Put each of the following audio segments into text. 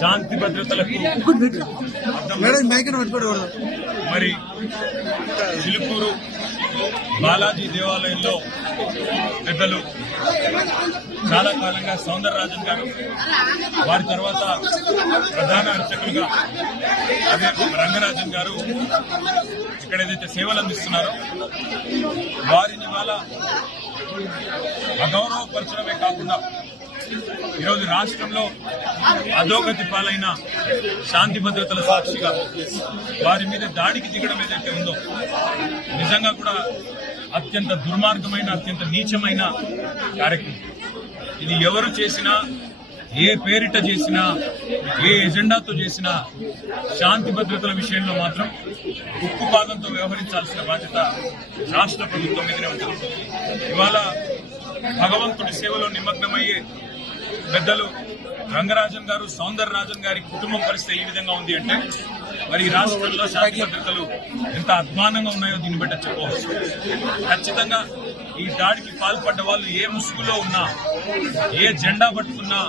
శాంతి భద్రతలకు మరి చిలుకూరు బాలాజీ దేవాలయంలో పెద్దలు చాలా కాలంగా సౌందరరాజన్ గారు, వారి తర్వాత ప్రధాన అర్చకులుగా అదే రంగరాజన్ గారు ఇక్కడ ఏదైతే సేవలు అందిస్తున్నారో వారిని వాళ్ళ అగౌరవపరచడమే కాకుండా ఈరోజు రాష్ట్రంలో అధోగతి పాలైన శాంతి భద్రతల సాక్షిగా వారి మీద దాడికి దిగడం ఏదైతే ఉందో నిజంగా కూడా అత్యంత దుర్మార్గమైన, అత్యంత నీచమైన కార్యక్రమం. ఇది ఎవరు చేసినా, ఏ పేరిట చేసినా, ఏ ఎజెండాతో చేసినా శాంతి భద్రతల విషయంలో మాత్రం ఉక్కు పాదంతో వ్యవహరించాల్సిన బాధ్యత రాష్ట్ర ప్రభుత్వం మీదనే ఉంటుంది. ఇవాళ భగవంతుడి సేవలో నిమగ్నమయ్యే పెద్దలు రంగరాజన్ గారు, సౌందరరాజన్ గారి కుటుంబం పరిస్థితి ఈ విధంగా ఉంది అంటే మరి రాష్ట్రంలో శాంతి భద్రతలు ఎంత అధ్వానంగా ఉన్నాయో దీన్ని బట్టి చెప్పవచ్చు. ఖచ్చితంగా ఈ దాడికి పాల్పడ్డ వాళ్ళు ఏ ముసుగులో ఉన్నా, ఏ జెండా పట్టుకున్నా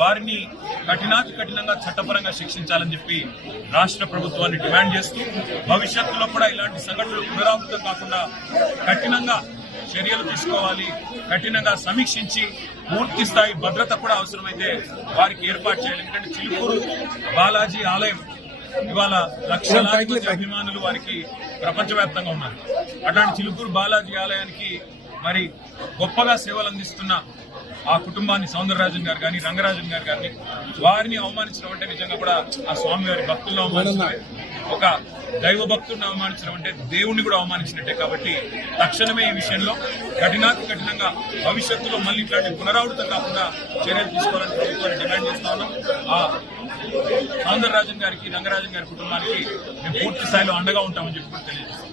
వారిని కఠినాతి కఠినంగా చట్టపరంగా శిక్షించాలని చెప్పి రాష్ట్ర ప్రభుత్వాన్ని డిమాండ్ చేస్తూ భవిష్యత్తులో కూడా ఇలాంటి సంఘటనలు పునరావృతం కాకుండా కఠినంగా చర్యలు తీసుకోవాలి, కఠినంగా సమీక్షించి పూర్తి స్థాయి భద్రత కూడా అవసరమైతే వారికి ఏర్పాటు చేయాలి. ఎందుకంటే చిలుకూరు బాలాజీ ఆలయం ఇవాళ లక్షలాది మంది అభిమానులు వారికి ప్రపంచవ్యాప్తంగా ఉన్నారు. అట్లాంటి చిలుకూరు బాలాజీ ఆలయానికి మరి గొప్పగా సేవలు అందిస్తున్న ఆ కుటుంబాన్ని సౌందరరాజన్ గారు కానీ, రంగరాజన్ గారు కానీ వారిని అవమానించడం అంటే నిజంగా కూడా ఆ స్వామి వారి భక్తులను అవమానించడమే, ఒక దైవ భక్తులను అవమానించడం అంటే దేవుణ్ణి కూడా అవమానించినట్టే. కాబట్టి తక్షణమే ఈ విషయంలో కఠినాతి కఠినంగా భవిష్యత్తులో మళ్ళీ ఇట్లాంటి పునరావృతం కాకుండా చర్యలు తీసుకోవాలని ప్రభుత్వాన్ని డిమాండ్ చేస్తా ఉన్నాం. ఆ సౌందరరాజన్ గారికి, రంగరాజన్ గారి కుటుంబానికి మేము పూర్తి స్థాయిలో అండగా ఉంటామని చెప్పి తెలియజేస్తాం.